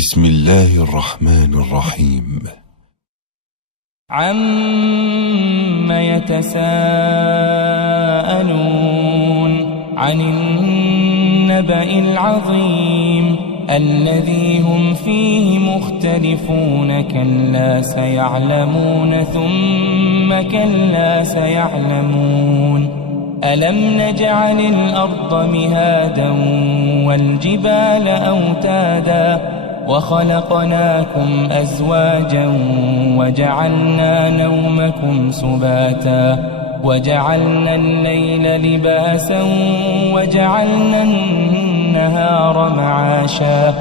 بسم الله الرحمن الرحيم. عم يتساءلون عن النبأ العظيم الذي هم فيه مختلفون كلا سيعلمون ثم كلا سيعلمون ألم نجعل الأرض مهادا والجبال أوتادا وخلقناكم أزواجا وجعلنا نومكم سباتا وجعلنا الليل لباسا وجعلنا النهار معاشا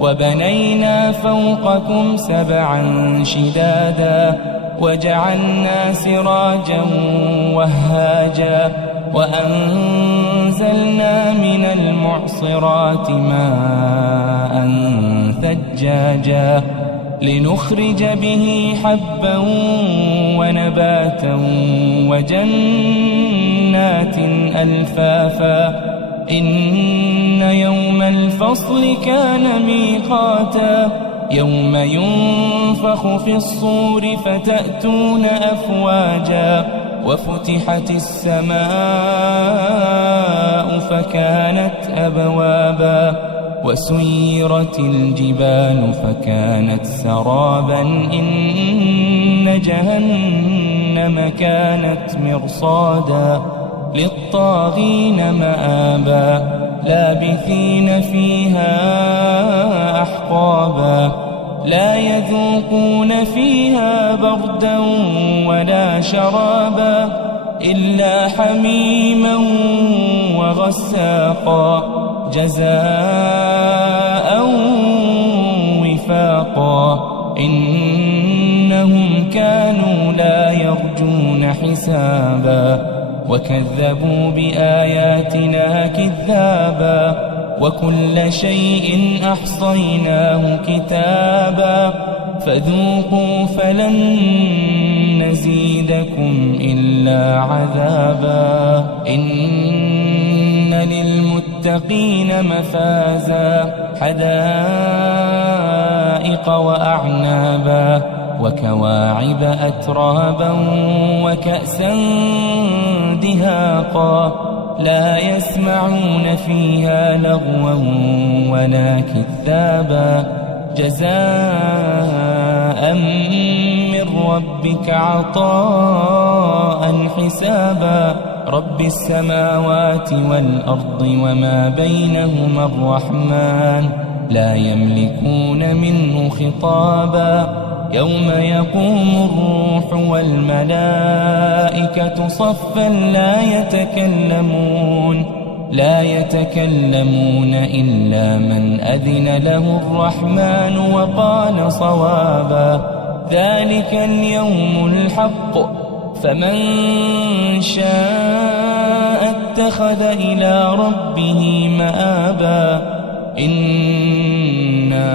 وبنينا فوقكم سبعا شدادا وجعلنا سراجا وهاجا وأنزلنا من المعصرات ماء ثجاجا لنخرج به حبا ونباتا وجنات ألفافا إن يوم الفصل كان ميقاتا يوم ينفخ في الصور فتأتون أفواجا وفتحت السماء فكانت أبوابا وسيرت الجبال فكانت سرابا إن جهنم كانت مرصادا للطاغين مآبا لابثين فيها أحقابا لا يذوقون فيها بردا ولا شرابا إلا حميما وغساقا جزاء وفاقا إنهم كانوا لا يرجون حسابا وكذبوا بآياتنا كذابا وكل شيء أحصيناه كتابا فذوقوا فلن نزيدكم إلا عذابا إن للمتقين مفازا حدائق وأعنابا وكواعب أترابا وكأسا دهاقا لا يسمعون فيها لغوا ولا كذابا جزاء من ربك عطاء حسابا رب السماوات والأرض وما بينهما الرحمن لا يملكون منه خطابا يوم يقوم الروح والملائكة صفا لا يتكلمون إلا من أذن له الرحمن وقال صوابا ذلك اليوم الحق فمن شاء اتخذ إلى ربه مآبا إنا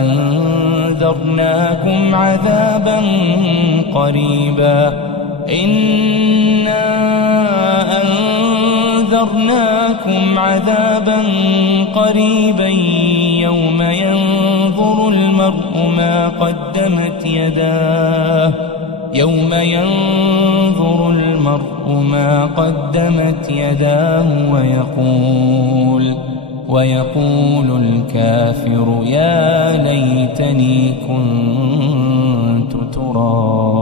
أنذرناكم عذابا قريبا يوم ينظر المرء ما قدمت يداه ويقول الكافر يا ليتني كنت ترابا.